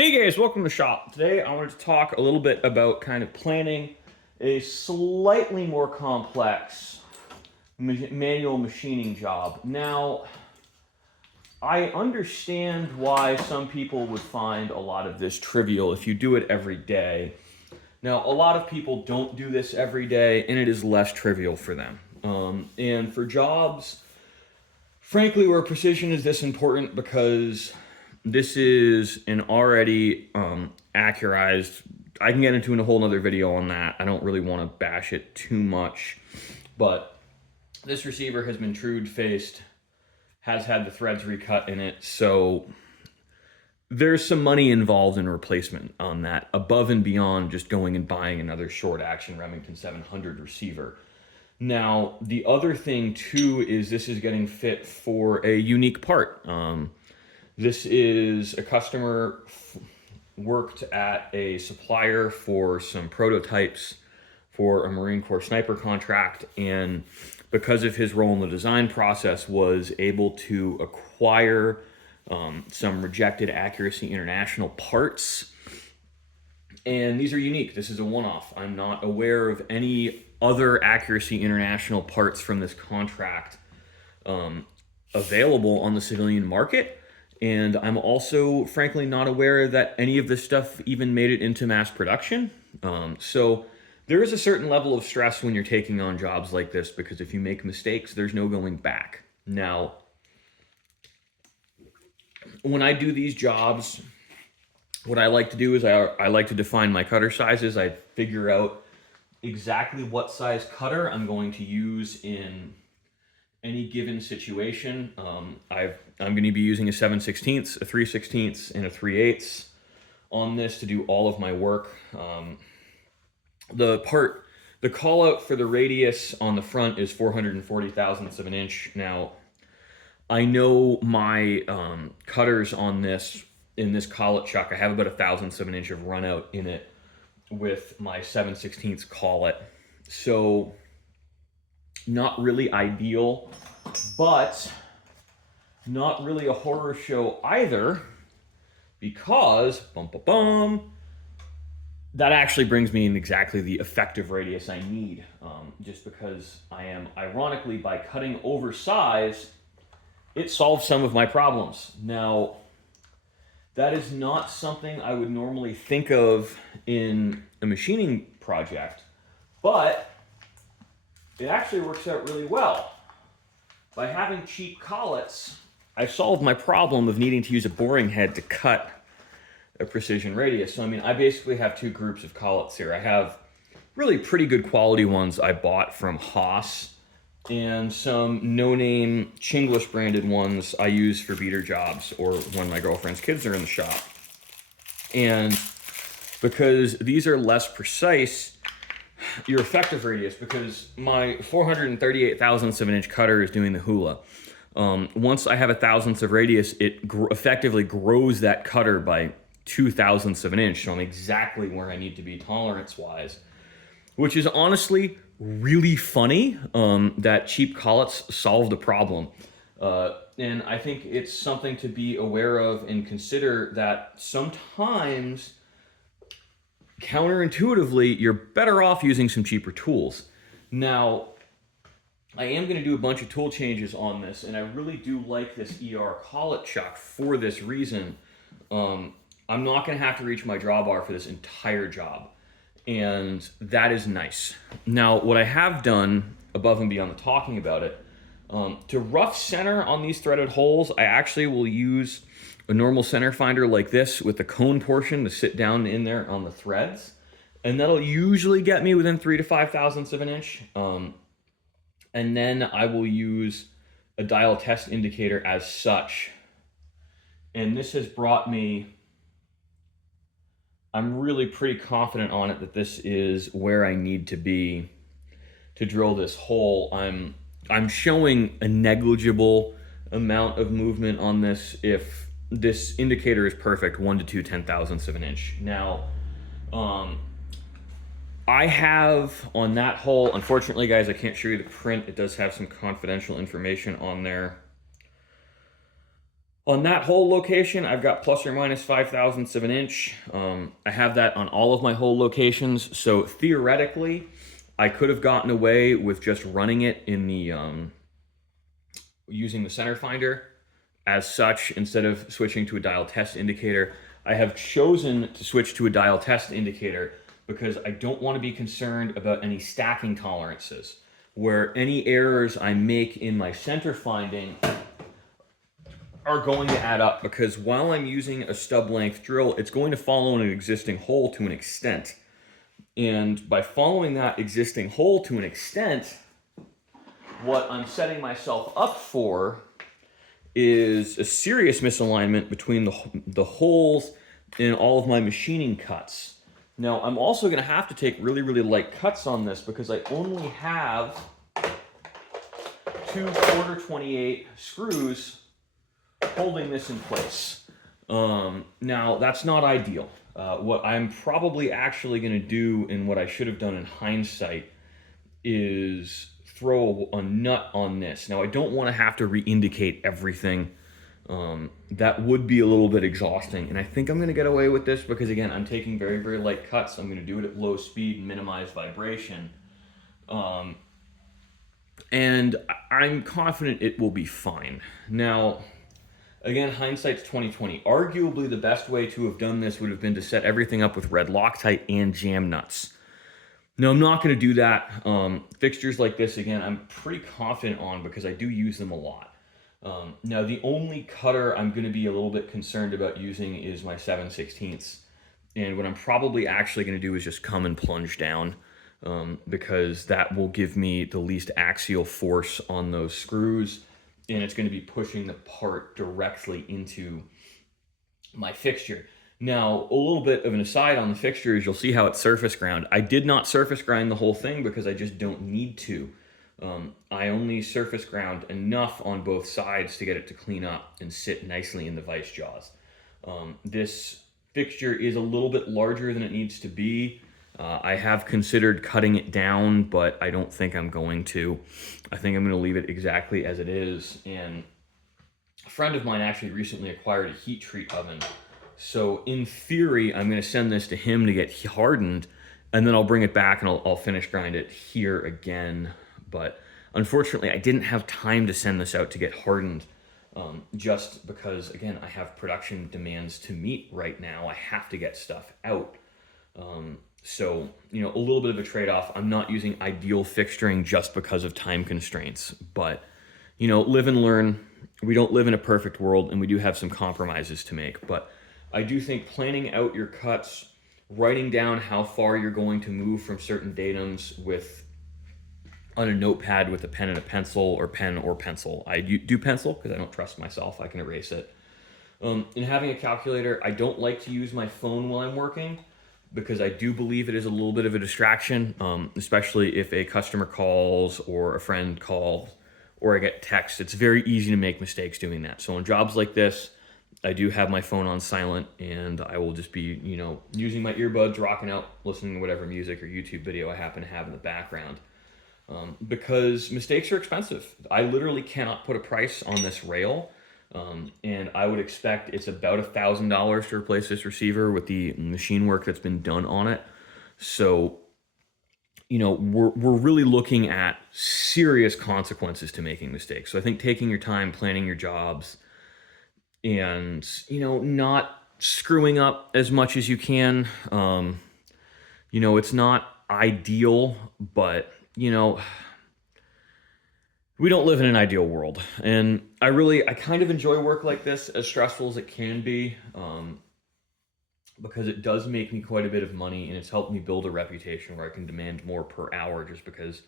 Hey guys, welcome to the shop. Today I wanted to talk a little bit about kind of planning a slightly more complex manual machining job. Now, I understand why some people would find a lot of this trivial if you do it every day. Now, a lot of people don't do this every day and it is less trivial for them. And for jobs, frankly, where precision is this important because this is an already accurized. I can get into a whole nother video on that. I don't really want to bash it too much, but this receiver has been trued faced, has had the threads recut in it, so there's some money involved in replacement on that, above and beyond just going and buying another short action Remington 700 receiver. Now, the other thing too is this is getting fit for a unique part. This is a customer worked at a supplier for some prototypes for a Marine Corps sniper contract, and because of his role in the design process, was able to acquire some rejected Accuracy International parts. And these are unique. This is a one-off. I'm not aware of any other Accuracy International parts from this contract available on the civilian market. And I'm also, frankly, not aware that any of this stuff even made it into mass production. So there is a certain level of stress when you're taking on jobs like this, because if you make mistakes, there's no going back. Now, when I do these jobs, what I like to do is I like to define my cutter sizes. I figure out exactly what size cutter I'm going to use in any given situation. I'm going to be using a 7/16, a 3/16, and a 3/8 on this to do all of my work. The call out for the radius on the front is 440 thousandths of an inch. Now, I know my cutters on this, in this collet chuck, I have about 1/1000th of an inch of run out in it with my 7/16 collet. So not really ideal, but not really a horror show either, because that actually brings me in exactly the effective radius I need, just because I am, ironically, by cutting oversized, it solves some of my problems. Now, that is not something I would normally think of in a machining project, but it actually works out really well. By having cheap collets, I solved my problem of needing to use a boring head to cut a precision radius. So, I mean, I basically have two groups of collets here. I have really pretty good quality ones I bought from Haas, and some no-name Chinglish branded ones I use for beater jobs or when my girlfriend's kids are in the shop. And because these are less precise, your effective radius, because my 438 thousandths of an inch cutter is doing the hula. Once I have 1/1000th of radius, it effectively grows that cutter by 2/1000ths of an inch, so I'm exactly where I need to be tolerance-wise, which is honestly really funny that cheap collets solve the problem. And I think it's something to be aware of and consider, that sometimes counterintuitively, you're better off using some cheaper tools. Now, I am going to do a bunch of tool changes on this, and I really do like this ER collet chuck for this reason. I'm not going to have to reach my drawbar for this entire job, and that is nice. Now, what I have done, above and beyond the talking about it, to rough center on these threaded holes, I actually will use a normal center finder like this with the cone portion to sit down in there on the threads, and that'll usually get me within 3 to 5/1000ths of an inch. And then I will use a dial test indicator as such, and this has brought me, I'm really pretty confident on it that this is where I need to be to drill this hole. I'm showing a negligible amount of movement on this. If this indicator is perfect, 1 to 2 10,000ths of an inch. Now, I have on that hole, unfortunately, guys, I can't show you the print. It does have some confidential information on there. On that hole location, I've got plus or minus 5 thousandths of an inch. I have that on all of my hole locations. So theoretically, I could have gotten away with just running it in the using the center finder as such instead of switching to a dial test indicator. I have chosen to switch to a dial test indicator because I don't want to be concerned about any stacking tolerances, where any errors I make in my center finding are going to add up, because while I'm using a stub length drill, it's going to follow an existing hole to an extent. And by following that existing hole to an extent, what I'm setting myself up for is a serious misalignment between the holes in all of my machining cuts. Now, I'm also going to have to take really, really light cuts on this because I only have 2 1/4-28 screws holding this in place. Now, that's not ideal. What I'm probably actually going to do, and what I should have done in hindsight, is throw a nut on this. Now, I don't want to have to re-indicate everything. That would be a little bit exhausting, and I think I'm going to get away with this because, again, I'm taking very, very light cuts. I'm going to do it at low speed and minimize vibration. And I'm confident it will be fine. Now, again, hindsight's 2020. Arguably, the best way to have done this would have been to set everything up with red Loctite and jam nuts. No, I'm not going to do that. Fixtures like this, again, I'm pretty confident on because I do use them a lot. Now, the only cutter I'm going to be a little bit concerned about using is my 7/16. And what I'm probably actually going to do is just come and plunge down, because that will give me the least axial force on those screws, and it's going to be pushing the part directly into my fixture. Now, a little bit of an aside on the fixture is you'll see how it's surface ground. I did not surface grind the whole thing because I just don't need to. I only surface ground enough on both sides to get it to clean up and sit nicely in the vice jaws. This fixture is a little bit larger than it needs to be. I have considered cutting it down, but I don't think I'm going to. I think I'm going to leave it exactly as it is. And a friend of mine actually recently acquired a heat treat oven. So in theory, I'm going to send this to him to get hardened, and then I'll bring it back and I'll finish grind it here again. But unfortunately, I didn't have time to send this out to get hardened, just because, again, I have production demands to meet right now. I have to get stuff out. So, a little bit of a trade-off. I'm not using ideal fixturing just because of time constraints, but, live and learn. We don't live in a perfect world, and we do have some compromises to make, but I do think planning out your cuts, writing down how far you're going to move from certain datums on a notepad with a pen and a pencil, or pen or pencil. I do pencil because I don't trust myself. I can erase it. And having a calculator, I don't like to use my phone while I'm working because I do believe it is a little bit of a distraction, especially if a customer calls or a friend calls or I get text. It's very easy to make mistakes doing that. So on jobs like this, I do have my phone on silent, and I will just be, using my earbuds, rocking out, listening to whatever music or YouTube video I happen to have in the background. Because mistakes are expensive. I literally cannot put a price on this rail, and I would expect it's about $1,000 to replace this receiver with the machine work that's been done on it. So, we're really looking at serious consequences to making mistakes. So I think taking your time, planning your jobs, and not screwing up as much as you can. It's not ideal, but we don't live in an ideal world, and I kind of enjoy work like this, as stressful as it can be, because it does make me quite a bit of money, and it's helped me build a reputation where I can demand more per hour just because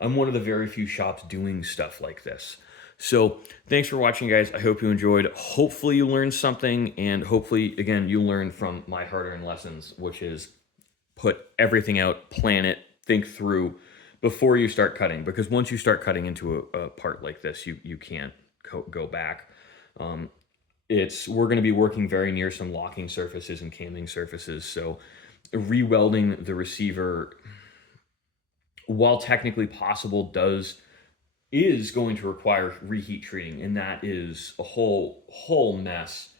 I'm one of the very few shops doing stuff like this. So thanks for watching, guys. I hope you enjoyed. Hopefully you learned something, and hopefully, again, you learned from my hard-earned lessons, which is put everything out, plan it, think through before you start cutting, because once you start cutting into a part like this, you can't go back. We're going to be working very near some locking surfaces and camming surfaces, so re-welding the receiver, while technically possible, does is going to require reheat treating, and that is a whole mess.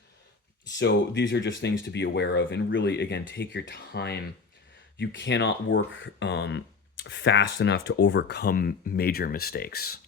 So these are just things to be aware of, and really, again, take your time. You cannot work fast enough to overcome major mistakes.